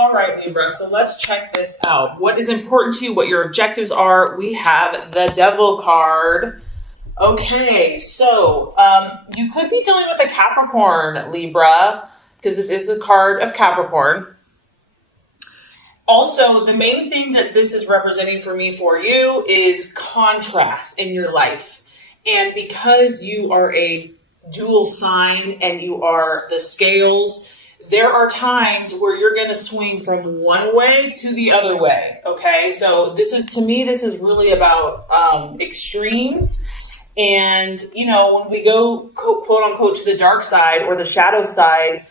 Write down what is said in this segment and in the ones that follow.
All right, Libra, so let's check this out. What is important to you, what your objectives are? We have the Devil card. Okay, so you could be dealing with a Capricorn, Libra, because this is the card of Capricorn. Also, the main thing that this is representing for me for you is contrast in your life. And because you are a dual sign and you are the scales, there are times where you're going to swing from one way to the other way. Okay, so this is, to me, this is really about extremes. And, you know, when we go quote unquote to the dark side or the shadow side,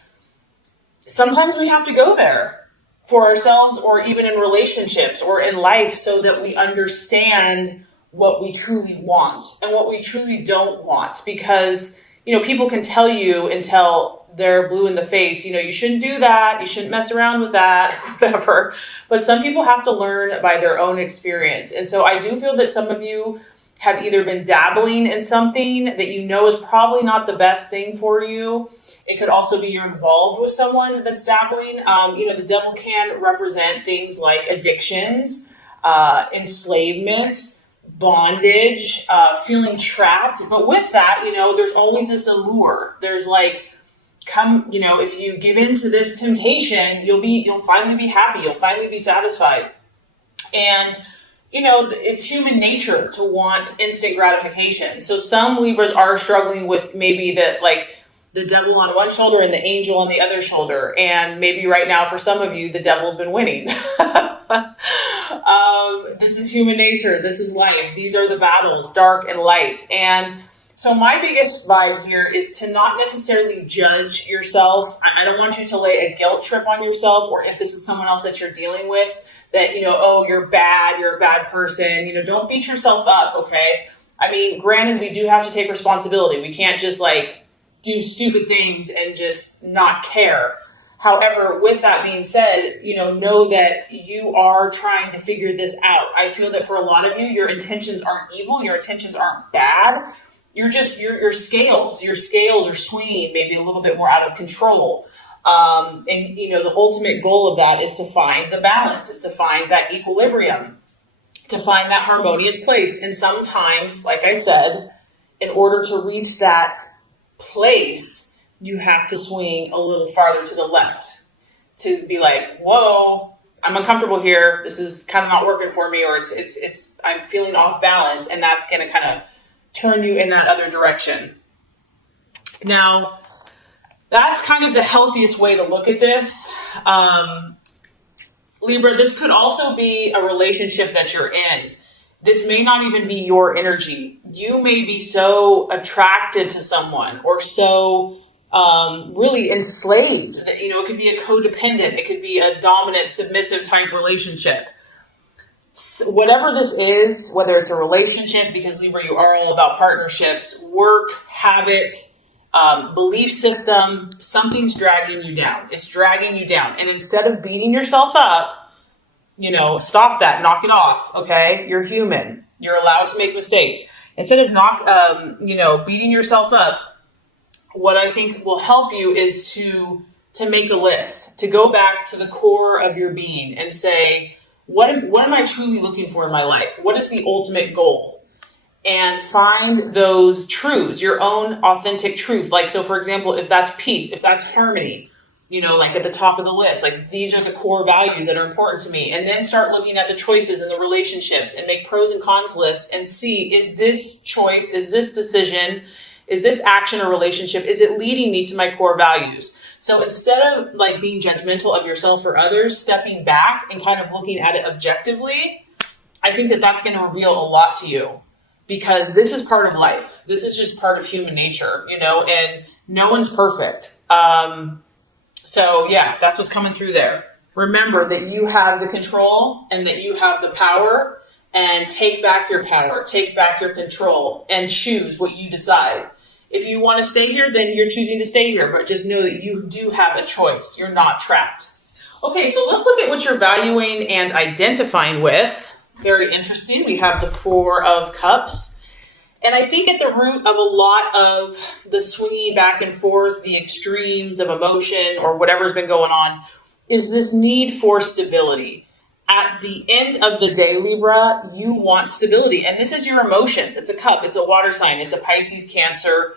sometimes we have to go there for ourselves or even in relationships or in life so that we understand what we truly want and what we truly don't want. Because, you know, people can tell you until they're blue in the face, you know, you shouldn't do that, you shouldn't mess around with that, whatever. But some people have to learn by their own experience. And so I do feel that some of you have either been dabbling in something that you know is probably not the best thing for you. It could also be you're involved with someone that's dabbling. You know, the devil can represent things like addictions, enslavement, bondage, feeling trapped. But with that, you know, there's always this allure. There's like, come, you know, if you give in to this temptation, you'll finally be happy. You'll finally be satisfied. And you know, it's human nature to want instant gratification. So some Libras are struggling with maybe the devil on one shoulder and the angel on the other shoulder. And maybe right now for some of you, the devil's been winning. This is human nature. This is life. These are the battles, dark and light. And so my biggest vibe here is to not necessarily judge yourself. I don't want you to lay a guilt trip on yourself, or if this is someone else that you're dealing with, that, you know, oh, you're a bad person. You know, don't beat yourself up, okay? I mean, granted, we do have to take responsibility. We can't just like do stupid things and just not care. However, with that being said, you know that you are trying to figure this out. I feel that for a lot of you, your intentions aren't evil. Your intentions aren't bad. You're just, your scales are swinging maybe a little bit more out of control. And, you know, the ultimate goal of that is to find the balance, is to find that equilibrium, to find that harmonious place. And sometimes, like I said, in order to reach that place, you have to swing a little farther to the left to be like, whoa, I'm uncomfortable here. This is kind of not working for me, or I'm feeling off balance. And that's going to kind of turn you in that other direction. Now, that's kind of the healthiest way to look at this. Libra, this could also be a relationship that you're in. This may not even be your energy. You may be so attracted to someone or so really enslaved that, you know, it could be a codependent. It could be a dominant, submissive type relationship. Whatever this is, whether it's a relationship, because Libra, you are all about partnerships, work, habit, belief system, something's dragging you down. It's dragging you down. And instead of beating yourself up, you know, stop that, knock it off. Okay. You're human. You're allowed to make mistakes. Instead of beating yourself up, what I think will help you is to make a list, to go back to the core of your being and say, what am I truly looking for in my life? What is the ultimate goal? And find those truths, your own authentic truth. Like, so for example, if that's peace, if that's harmony, you know, like at the top of the list, like these are the core values that are important to me. And then start looking at the choices and the relationships and make pros and cons lists and see, is this choice, is this decision, is this action or relationship, is it leading me to my core values? So instead of like being judgmental of yourself or others, stepping back and kind of looking at it objectively, I think that that's going to reveal a lot to you, because this is part of life. This is just part of human nature, you know, and no one's perfect. So yeah, that's what's coming through there. Remember that you have the control and that you have the power, and take back your power, take back your control, and choose what you decide. If you want to stay here, then you're choosing to stay here, but just know that you do have a choice. You're not trapped. Okay, so let's look at what you're valuing and identifying with. Very interesting. We have the Four of Cups. And I think at the root of a lot of the swinging back and forth, the extremes of emotion or whatever's been going on, is this need for stability. At the end of the day, Libra, you want stability. And this is your emotions. It's a cup. It's a water sign. It's a Pisces, Cancer,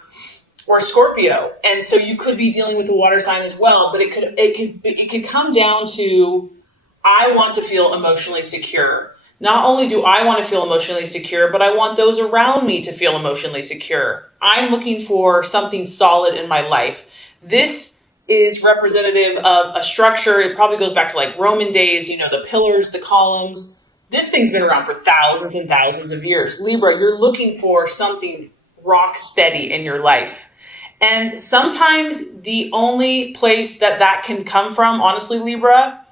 or Scorpio. And so you could be dealing with a water sign as well. But it could come down to, I want to feel emotionally secure. Not only do I want to feel emotionally secure, but I want those around me to feel emotionally secure. I'm looking for something solid in my life. This is representative of a structure. It probably goes back to like Roman days, the pillars, the columns. This thing's been around for thousands and thousands of years. Libra, you're looking for something rock steady in your life. And sometimes the only place that can come from, honestly, Libra,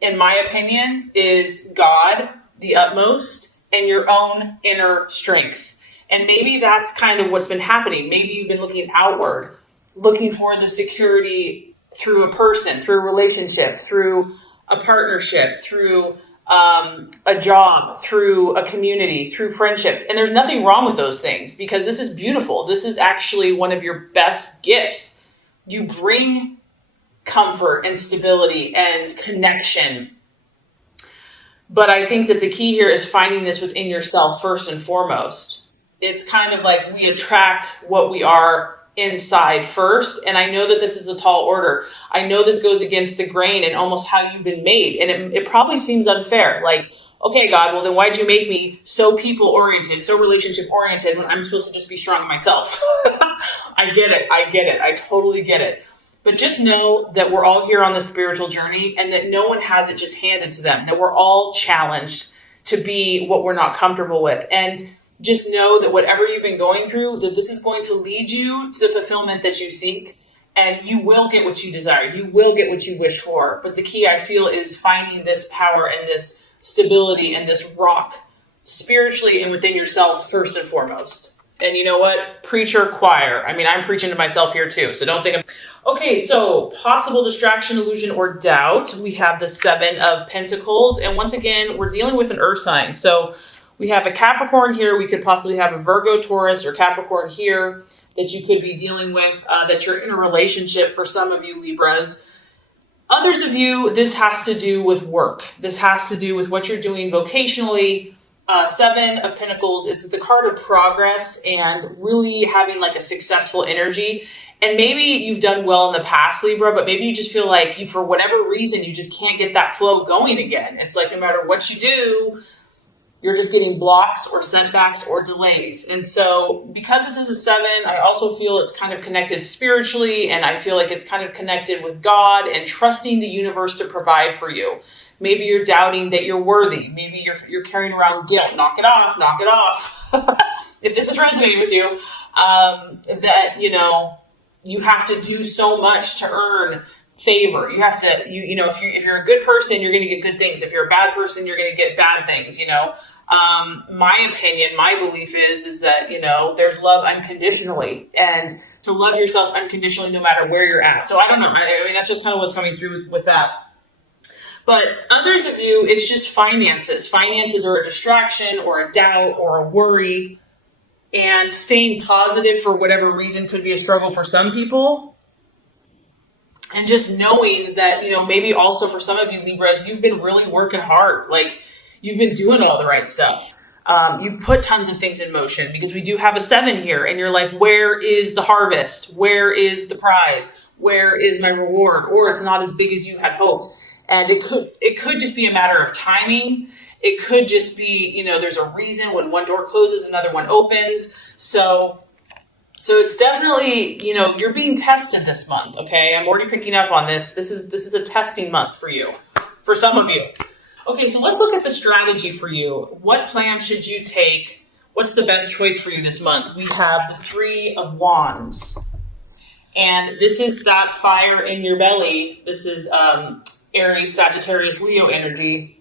in my opinion, is God, the utmost, and your own inner strength. And maybe that's kind of what's been happening. Maybe you've been looking outward, looking for the security through a person, through a relationship, through a partnership, through a job, through a community, through friendships. And there's nothing wrong with those things, because this is beautiful. This is actually one of your best gifts. You bring comfort and stability and connection. But I think that the key here is finding this within yourself first and foremost. It's kind of like we attract what we are inside first. And I know that this is a tall order. I know this goes against the grain and almost how you've been made. And it probably seems unfair. Like, okay, God, well then why'd you make me so people oriented, so relationship oriented when I'm supposed to just be strong in myself? I get it. I totally get it. But just know that we're all here on the spiritual journey, and that no one has it just handed to them, that we're all challenged to be what we're not comfortable with. And just know that whatever you've been going through, that this is going to lead you to the fulfillment that you seek, and you will get what you desire. You will get what you wish for. But the key, I feel, is finding this power and this stability and this rock spiritually and within yourself first and foremost. And you know what? Preacher, choir. I mean, I'm preaching to myself here too, so don't think Okay, so possible distraction, illusion, or doubt. We have the 7 of Pentacles. And once again, we're dealing with an earth sign. So we have a Capricorn here. We could possibly have a Virgo, Taurus, or Capricorn here that you could be dealing with, that you're in a relationship for some of you Libras. Others of you, this has to do with work. This has to do with what you're doing vocationally. 7 of Pentacles is the card of progress and really having like a successful energy. And maybe you've done well in the past, Libra, but maybe you just feel like for whatever reason, you just can't get that flow going again. It's like no matter what you do, you're just getting blocks or setbacks or delays. And so because this is a 7, I also feel it's kind of connected spiritually, and I feel like it's kind of connected with God and trusting the universe to provide for you. Maybe you're doubting that you're worthy. Maybe you're carrying around guilt. Knock it off, knock it off. If this is resonating with you, that, you have to do so much to earn favor. You have to, if you're a good person, you're going to get good things. If you're a bad person, you're going to get bad things, My opinion, my belief is that, there's love unconditionally, and to love yourself unconditionally no matter where you're at. So I don't know. I mean, that's just kind of what's coming through with that. But others of you, it's just finances. Finances are a distraction or a doubt or a worry. And staying positive for whatever reason could be a struggle for some people. And just knowing that, maybe also for some of you Libras, you've been really working hard. Like you've been doing all the right stuff. You've put tons of things in motion, because we do have a 7 here, and you're like, where is the harvest? Where is the prize? Where is my reward? Or it's not as big as you had hoped. And it could just be a matter of timing. It could just be, there's a reason when one door closes, another one opens. So it's definitely, you're being tested this month. Okay. I'm already picking up on this. This is a testing month for you, for some of you. Okay. So let's look at the strategy for you. What plan should you take? What's the best choice for you this month? We have the 3 of Wands, and this is that fire in your belly. This is, Aries, Sagittarius, Leo energy.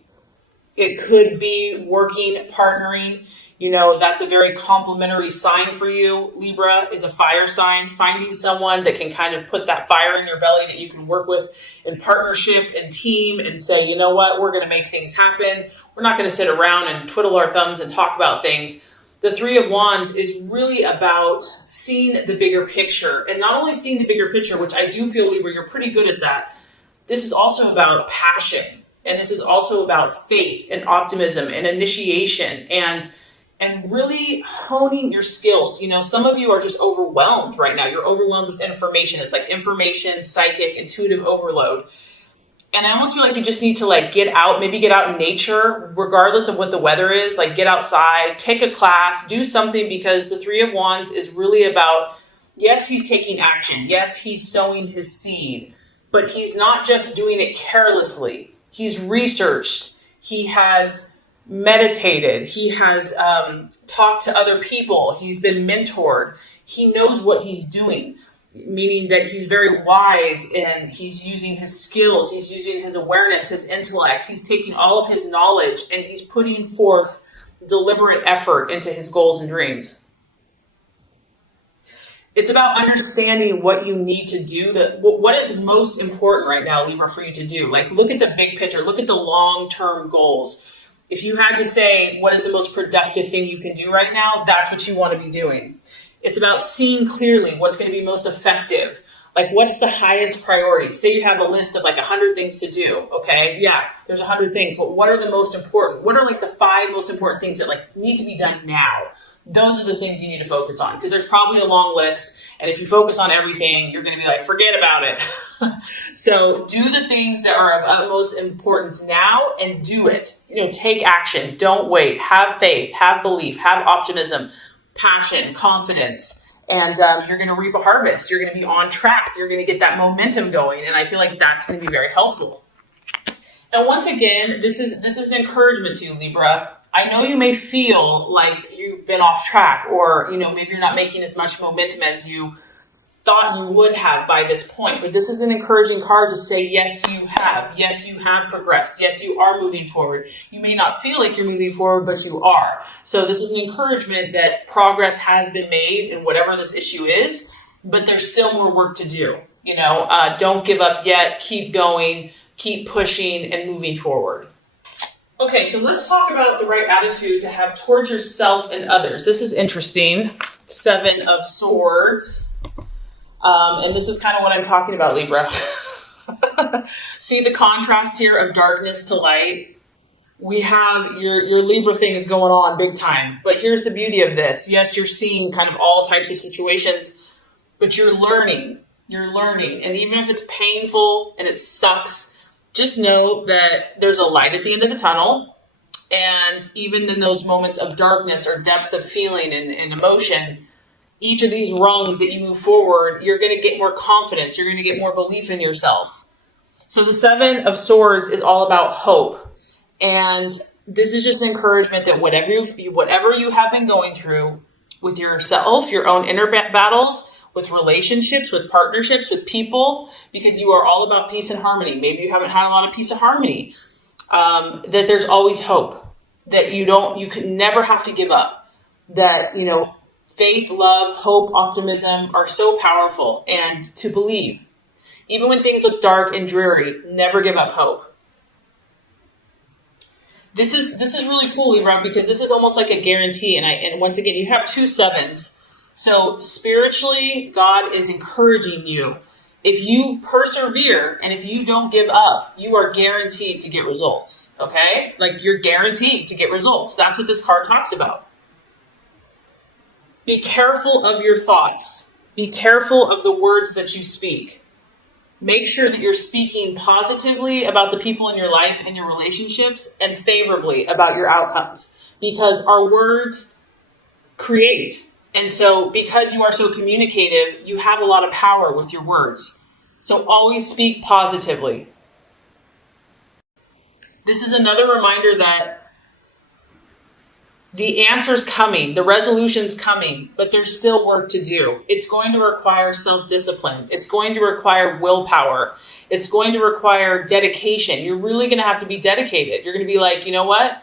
It could be working, partnering. That's a very complementary sign for you. Libra is a fire sign. Finding someone that can kind of put that fire in your belly that you can work with in partnership and team and say, you know what, we're going to make things happen. We're not going to sit around and twiddle our thumbs and talk about things. The 3 of Wands is really about seeing the bigger picture, and not only seeing the bigger picture, which I do feel, Libra, you're pretty good at that, this is also about passion. And this is also about faith and optimism and initiation and really honing your skills. You know, some of you are just overwhelmed right now. You're overwhelmed with information. It's like information, psychic, intuitive overload. And I almost feel like you just need to like get out, maybe get out in nature, regardless of what the weather is, like get outside, take a class, do something, because the Three of Wands is really about, yes, he's taking action. Yes, he's sowing his seed, but he's not just doing it carelessly. He's researched. He has meditated. He has talked to other people. He's been mentored. He knows what he's doing, meaning that he's very wise and he's using his skills. He's using his awareness, his intellect. He's taking all of his knowledge and he's putting forth deliberate effort into his goals and dreams. It's about understanding what you need to do, what is most important right now, Libra, for you to do. Like, look at the big picture, look at the long-term goals. If you had to say, what is the most productive thing you can do right now, that's what you want to be doing. It's about seeing clearly what's going to be most effective. Like, what's the highest priority? Say you have a list of like 100 things to do. Okay. Yeah, there's 100 things, but what are the most important? What are like the 5 most important things that like need to be done now? Those are the things you need to focus on, because there's probably a long list. And if you focus on everything, you're going to be like, forget about it. So do the things that are of utmost importance now and do it. You know, take action. Don't wait. Have faith, have belief, have optimism, passion, confidence. And you're going to reap a harvest. You're going to be on track. You're going to get that momentum going. And I feel like that's going to be very helpful. And once again, this is an encouragement to you, Libra. I know you may feel like you've been off track, or, you know, maybe you're not making as much momentum as you thought you would have by this point, but this is an encouraging card to say, yes, you have. Yes, you have progressed. Yes, you are moving forward. You may not feel like you're moving forward, but you are. So this is an encouragement that progress has been made in whatever this issue is, but there's still more work to do. You know, don't give up yet. Keep going, keep pushing and moving forward. Okay, so let's talk about the right attitude to have towards yourself and others. This is interesting. 7 of Swords. And this is kind of what I'm talking about, Libra. See the contrast here of darkness to light? We have your Libra thing is going on big time. But here's the beauty of this. Yes, you're seeing kind of all types of situations, but you're learning. You're learning. And even if it's painful and it sucks, just know that there's a light at the end of the tunnel. And even in those moments of darkness or depths of feeling and emotion, each of these rungs that you move forward, you're going to get more confidence. You're going to get more belief in yourself. So the 7 of Swords is all about hope. And this is just an encouragement that whatever you have been going through with yourself, your own inner battles, with relationships, with partnerships, with people, because you are all about peace and harmony. Maybe you haven't had a lot of peace and harmony. That there's always hope. That you can never have to give up. That, you know, faith, love, hope, optimism are so powerful, and to believe. Even when things look dark and dreary, never give up hope. This is really cool, Libra, because this is almost like a guarantee. And once again, you have 2 7s. So spiritually, God is encouraging you. If you persevere and if you don't give up, you are guaranteed to get results. Okay? Like, you're guaranteed to get results. That's what this card talks about. Be careful of your thoughts. Be careful of the words that you speak. Make sure that you're speaking positively about the people in your life and your relationships, and favorably about your outcomes, because our words create. And so because you are so communicative, you have a lot of power with your words. So always speak positively. This is another reminder that the answer's coming, the resolution's coming, but there's still work to do. It's going to require self-discipline. It's going to require willpower. It's going to require dedication. You're really going to have to be dedicated. You're going to be like, you know what?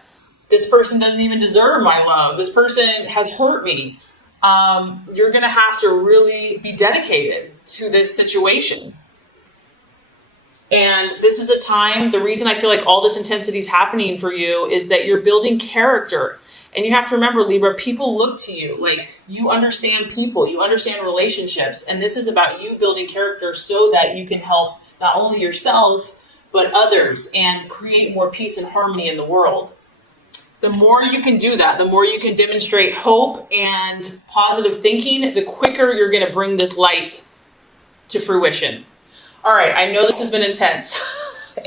This person doesn't even deserve my love. This person has hurt me. You're going to have to really be dedicated to this situation. And this is a time, the reason I feel like all this intensity is happening for you is that you're building character. And you have to remember, Libra, people look to you. Like, you understand people, you understand relationships. And this is about you building character so that you can help not only yourself, but others, and create more peace and harmony in the world. The more you can do that, the more you can demonstrate hope and positive thinking, the quicker you're going to bring this light to fruition. All right, I know this has been intense,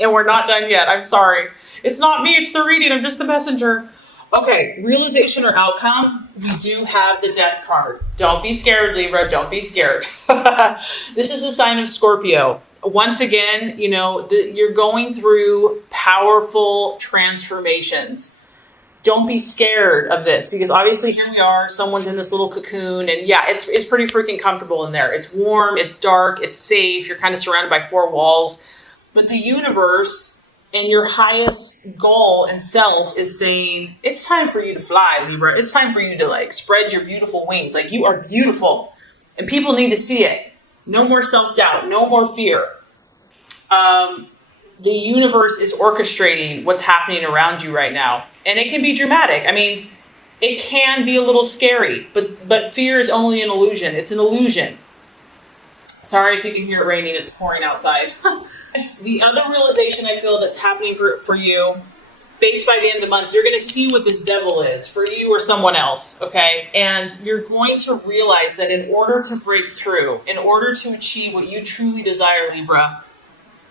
and we're not done yet. I'm sorry. It's not me, it's the reading. I'm just the messenger. Okay, realization or outcome, we do have the death card. Don't be scared, Libra. Don't be scared. This is a sign of Scorpio. Once again, you're going through powerful transformations. Don't be scared of this, because obviously here we are, someone's in this little cocoon, and yeah, it's pretty freaking comfortable in there. It's warm, it's dark, it's safe. You're kind of surrounded by four walls. But the universe and your highest goal and self is saying, it's time for you to fly, Libra. It's time for you to spread your beautiful wings. You are beautiful and people need to see it. No more self-doubt, no more fear. The universe is orchestrating what's happening around you right now. And it can be dramatic. I mean, it can be a little scary, but fear is only an illusion. It's an illusion. Sorry if you can hear it raining. It's pouring outside. The other realization I feel that's happening for you, based by the end of the month, you're going to see what this devil is for you or someone else, okay? And you're going to realize that in order to break through, in order to achieve what you truly desire, Libra,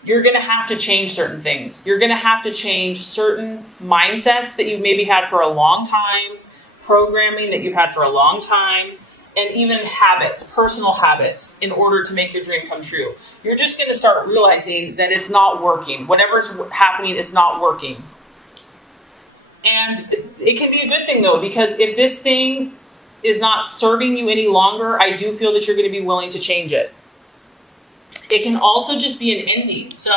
you're going to have to change certain things. You're going to have to change certain mindsets that you've maybe had for a long time, programming that you've had for a long time, and even habits, personal habits, in order to make your dream come true. You're just going to start realizing that it's not working. Whatever's happening is not working. And it can be a good thing, though, because if this thing is not serving you any longer, I do feel that you're going to be willing to change it. It can also just be an ending. So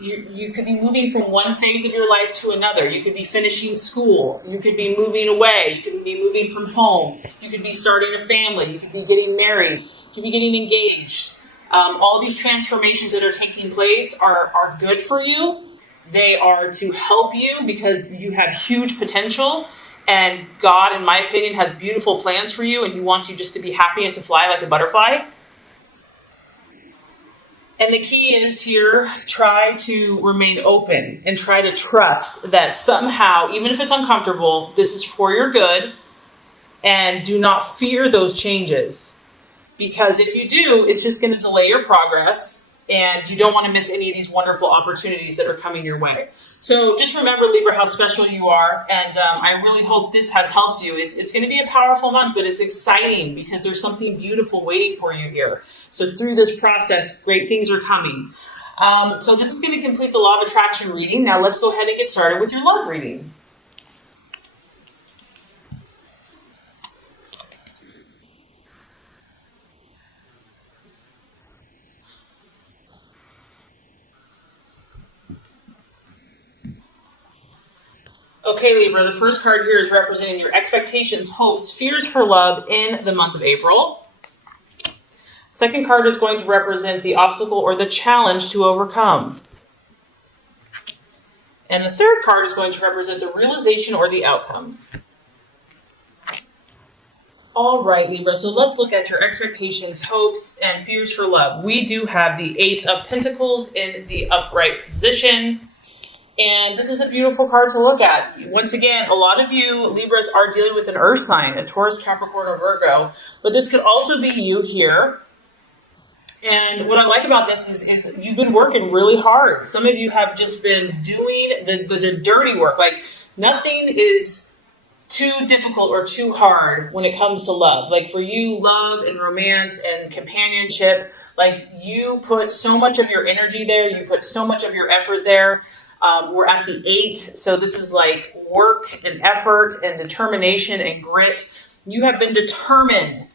you could be moving from one phase of your life to another. You could be finishing school. You could be moving away. You could be moving from home. You could be starting a family. You could be getting married. You could be getting engaged. All these transformations that are taking place are good for you. They are to help you because you have huge potential. And God, in my opinion, has beautiful plans for you. And He wants you just to be happy and to fly like a butterfly. And the key is here, try to remain open and try to trust that somehow, even if it's uncomfortable, this is for your good. And do not fear those changes. Because if you do, it's just going to delay your progress. And you don't want to miss any of these wonderful opportunities that are coming your way. So just remember, Libra, how special you are. And I really hope this has helped you. It's going to be a powerful month, but it's exciting because there's something beautiful waiting for you here. So through this process, great things are coming. So this is going to complete the Law of Attraction reading. Now let's go ahead and get started with your love reading. Okay, Libra, the first card here is representing your expectations, hopes, fears for love in the month of April. Second card is going to represent the obstacle or the challenge to overcome. And the third card is going to represent the realization or the outcome. All right, Libra, so let's look at your expectations, hopes, and fears for love. We do have the Eight of Pentacles in the upright position. And this is a beautiful card to look at. Once again, a lot of you Libras are dealing with an earth sign, a Taurus, Capricorn, or Virgo. But this could also be you here. And what I like about this is you've been working really hard. Some of you have just been doing the dirty work. Like nothing is too difficult or too hard when it comes to love. Like for you, love and romance and companionship, like you put so much of your energy there. You put so much of your effort there. We're at the 8, so this is like work and effort and determination and grit. You have been determined,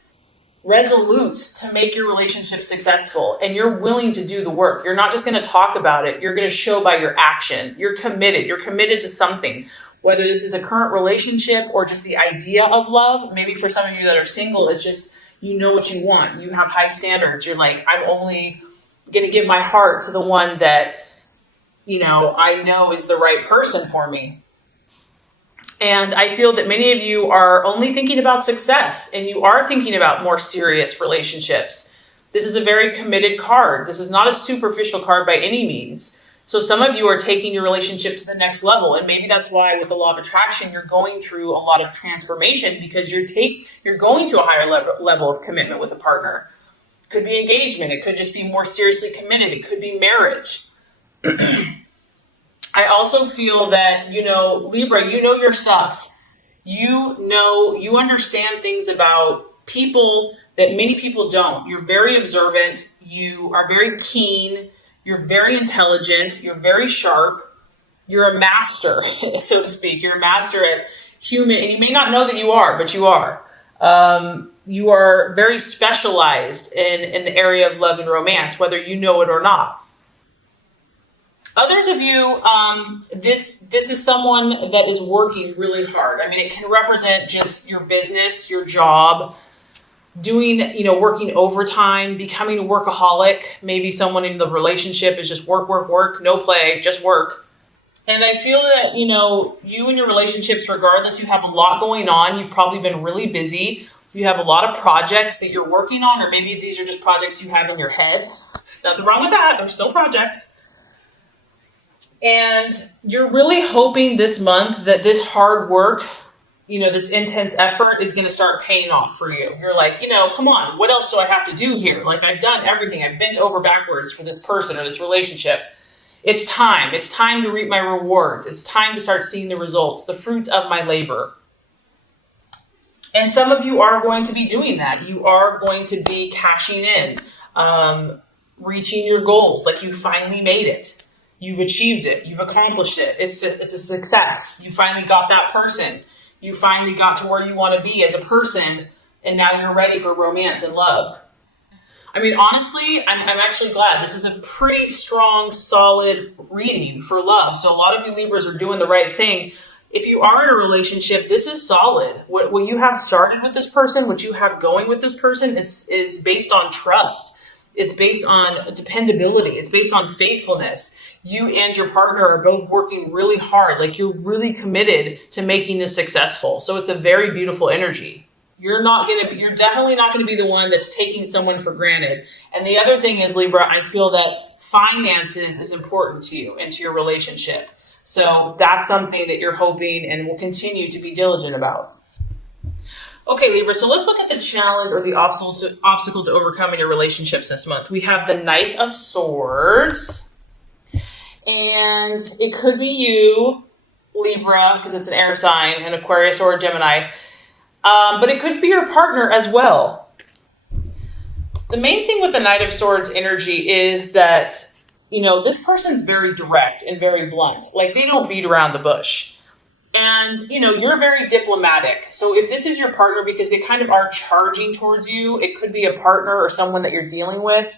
resolute to make your relationship successful, and you're willing to do the work. You're not just going to talk about it. You're going to show by your action. You're committed. You're committed to something, whether this is a current relationship or just the idea of love. Maybe for some of you that are single, it's just you know what you want. You have high standards. You're like, I'm only going to give my heart to the one that I know is the right person for me. And I feel that many of you are only thinking about success and you are thinking about more serious relationships. This is a very committed card. This is not a superficial card by any means. So some of you are taking your relationship to the next level. And maybe that's why with the law of attraction, you're going through a lot of transformation because you're going to a higher level of commitment with a partner. It could be engagement. It could just be more seriously committed. It could be marriage. I also feel that, Libra, you know your stuff. You understand things about people that many people don't. You're very observant. You are very keen. You're very intelligent. You're very sharp. You're a master, so to speak. You're a master at human, and you may not know that you are, but you are. You are very specialized in the area of love and romance, whether you know it or not. Others of you, this is someone that is working really hard. I mean, it can represent just your business, your job, doing, working overtime, becoming a workaholic. Maybe someone in the relationship is just work, work, work, no play, just work. And I feel that, you and your relationships, regardless, you have a lot going on. You've probably been really busy. You have a lot of projects that you're working on, or maybe these are just projects you have in your head. Nothing wrong with that. They're still projects. And you're really hoping this month that this hard work, this intense effort is going to start paying off for you. You're like, come on, what else do I have to do here? Like, I've done everything. I've bent over backwards for this person or this relationship. It's time. It's time to reap my rewards. It's time to start seeing the results, the fruits of my labor. And some of you are going to be doing that. You are going to be cashing in, reaching your goals. Like, you finally made it. You've achieved it. You've accomplished it. It's a success. You finally got that person. You finally got to where you want to be as a person, and now you're ready for romance and love. I mean, honestly, I'm actually glad. This is a pretty strong, solid reading for love. So a lot of you Libras are doing the right thing. If you are in a relationship, this is solid. What you have started with this person, what you have going with this person is based on trust. It's based on dependability. It's based on faithfulness. You and your partner are both working really hard. Like, you're really committed to making this successful. So it's a very beautiful energy. You're definitely not going to be the one that's taking someone for granted. And the other thing is, Libra, I feel that finances is important to you and to your relationship. So that's something that you're hoping and will continue to be diligent about. Okay, Libra, so let's look at the challenge or the obstacle to overcome in your relationships this month. We have the Knight of Swords. And it could be you, Libra, because it's an air sign, an Aquarius or a Gemini. But it could be your partner as well. The main thing with the Knight of Swords energy is that, this person's very direct and very blunt. Like, they don't beat around the bush. And, you're very diplomatic. So if this is your partner, because they kind of are charging towards you, it could be a partner or someone that you're dealing with.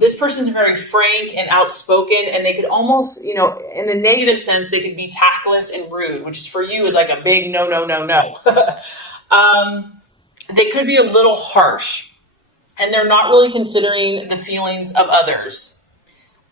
This person's very frank and outspoken, and they could almost, in the negative sense, they could be tactless and rude, which is for you is like a big no, no, no, no. They could be a little harsh, and they're not really considering the feelings of others.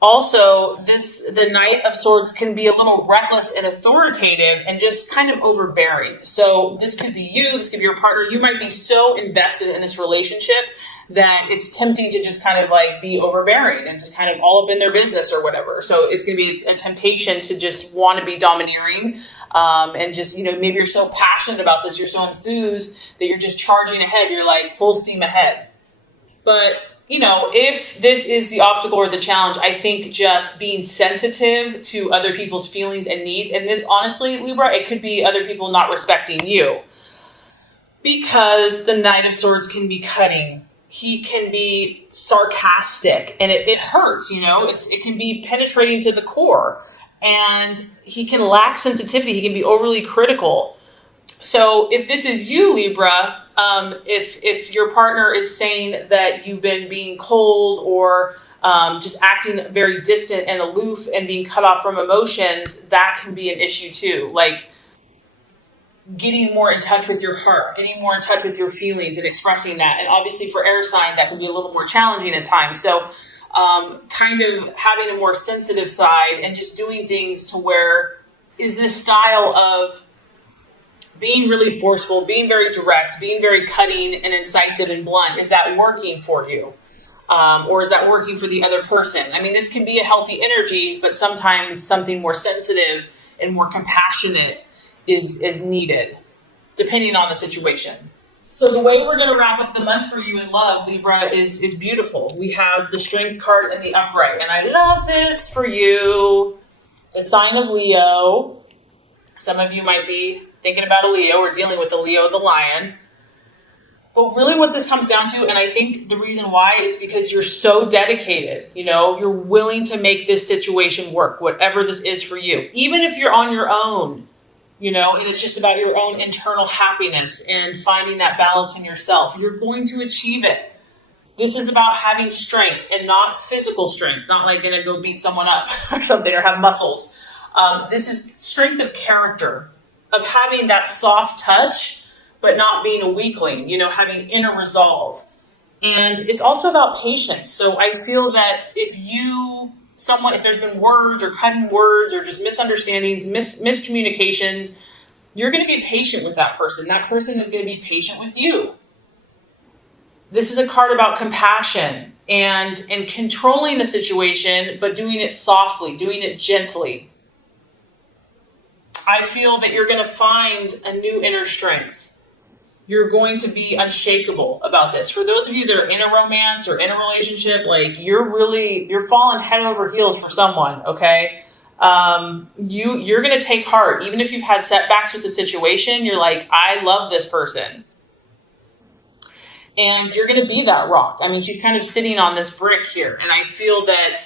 Also, the Knight of Swords can be a little reckless and authoritative and just kind of overbearing. So this could be you, this could be your partner. You might be so invested in this relationship that it's tempting to just kind of like be overbearing and just kind of all up in their business or whatever. So it's going to be a temptation to just want to be domineering and just, maybe you're so passionate about this, you're so enthused that you're just charging ahead. You're like full steam ahead. But if this is the obstacle or the challenge, I think just being sensitive to other people's feelings and needs, and this honestly, Libra, it could be other people not respecting you, because the Knight of Swords can be cutting. He can be sarcastic, and it hurts, it can be penetrating to the core, and he can lack sensitivity. He can be overly critical. So if this is you, Libra, if your partner is saying that you've been being cold or just acting very distant and aloof and being cut off from emotions, that can be an issue too. Like getting more in touch with your heart, getting more in touch with your feelings and expressing that. And obviously for air sign, that can be a little more challenging at times. So kind of having a more sensitive side and just doing things to where is this style of being really forceful, being very direct, being very cutting and incisive and blunt, is that working for you? Or is that working for the other person? I mean, this can be a healthy energy, but sometimes something more sensitive and more compassionate is needed, depending on the situation. So the way we're going to wrap up the month for you in love, Libra, is beautiful. We have the Strength card in the upright, and I love this for you. The sign of Leo. Some of you might be thinking about a Leo or dealing with a Leo, the lion. But really what this comes down to, and I think the reason why is because you're so dedicated, you're willing to make this situation work, whatever this is for you. Even if you're on your own, and it's just about your own internal happiness and finding that balance in yourself, you're going to achieve it. This is about having strength and not physical strength, not like going to go beat someone up or something or have muscles. This is strength of character, of having that soft touch, but not being a weakling, having inner resolve. And it's also about patience. So I feel that if there's been words or cutting words or just misunderstandings, miscommunications, you're going to be patient with that person. That person is going to be patient with you. This is a card about compassion and controlling the situation, but doing it softly, doing it gently. I feel that you're going to find a new inner strength. You're going to be unshakable about this. For those of you that are in a romance or in a relationship, you're falling head over heels for someone, okay? You're going to take heart. Even if you've had setbacks with the situation, you're like, I love this person. And you're going to be that rock. I mean, she's kind of sitting on this brick here. And I feel that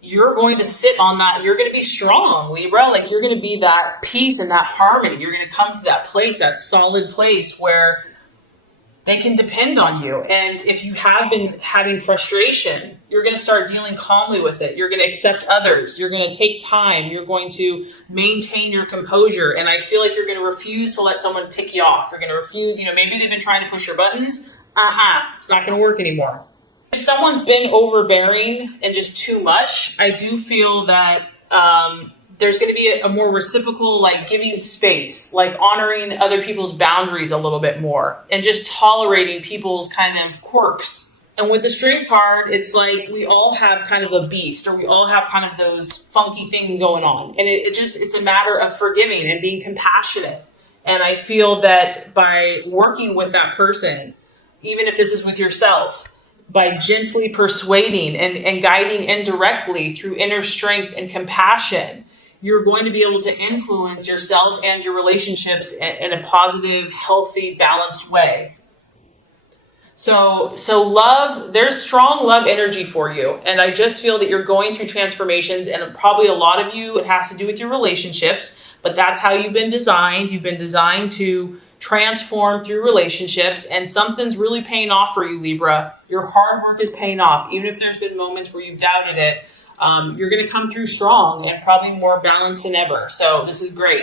you're going to sit on that. You're going to be strong, Libra. You're going to be that peace and that harmony. You're going to come to that place, that solid place where they can depend on you. And if you have been having frustration, you're going to start dealing calmly with it. You're going to accept others. You're going to take time. You're going to maintain your composure. And I feel like you're going to refuse to let someone tick you off. You're going to refuse, maybe they've been trying to push your buttons. It's not going to work anymore. If someone's been overbearing and just too much, I do feel that there's going to be a more reciprocal, giving space, honoring other people's boundaries a little bit more and just tolerating people's kind of quirks. And with the Strength card, it's like we all have kind of a beast, or we all have kind of those funky things going on. And it's a matter of forgiving and being compassionate. And I feel that by working with that person, even if this is with yourself, by gently persuading and guiding indirectly through inner strength and compassion, you're going to be able to influence yourself and your relationships in a positive, healthy, balanced way. So love, there's strong love energy for you. And I just feel that you're going through transformations, and probably a lot of you, it has to do with your relationships, but that's how you've been designed. You've been designed to transform through relationships, and something's really paying off for you, Libra. Your hard work is paying off. Even if there's been moments where you've doubted it, you're going to come through strong and probably more balanced than ever. So this is great.